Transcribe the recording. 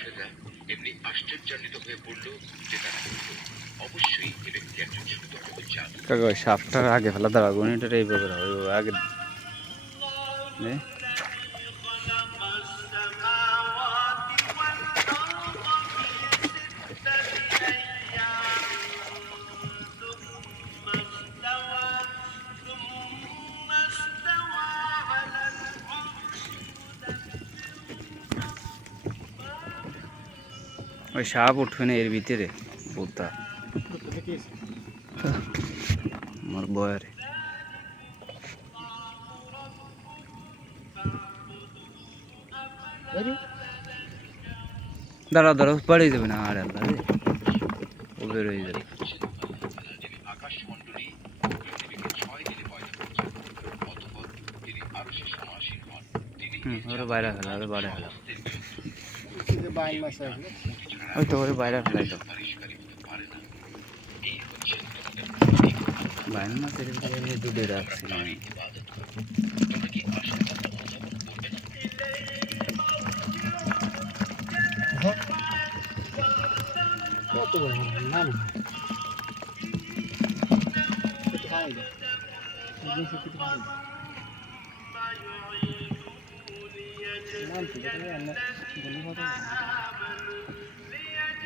বিক্রেতা এমনি আশ্চর্যান্বিত হয়ে পড়ল যে তারা বলল, অবশ্যই এ ব্যক্তি একজন সুদক্ষ জাদু। কাকা ওই সাপটার আগে ফেলা দাঁড়া গণিটার এইভাবে ওই আগে নে ওই সাপ উঠবে না এর ভিতরে বুদ্ধা আমার বয়ারে দাঁড়া দাঁড়া বাড়ি যাবে না আর আল্লাহ রে ও বের হয়ে যাবে যিনি আকাশমণ্ডলী পৃথিবীকে 6 দিনে পয়দা করেছেন, অতঃপর তিনি আরো সে সমাসীন হন। তিনি ওরে বাইরে ফেলা ওরে বাইরে ফেলা ছাড়া ওই তো ওরে বাইরে ফেলাই তো সুপারিশকারী হতে পারে না। এই হচ্ছে তোমাদের বাইরে না সেটা এমনি ডুবে রাখছিলাম আমি ইবাদত করো। তোমরা কি আশীর্বাদ অনুধাবন করবে না? কত বড় নাম কত ভাই দা কিছু কিছু ভাই নাম তো দেখে আমরা বলি কথা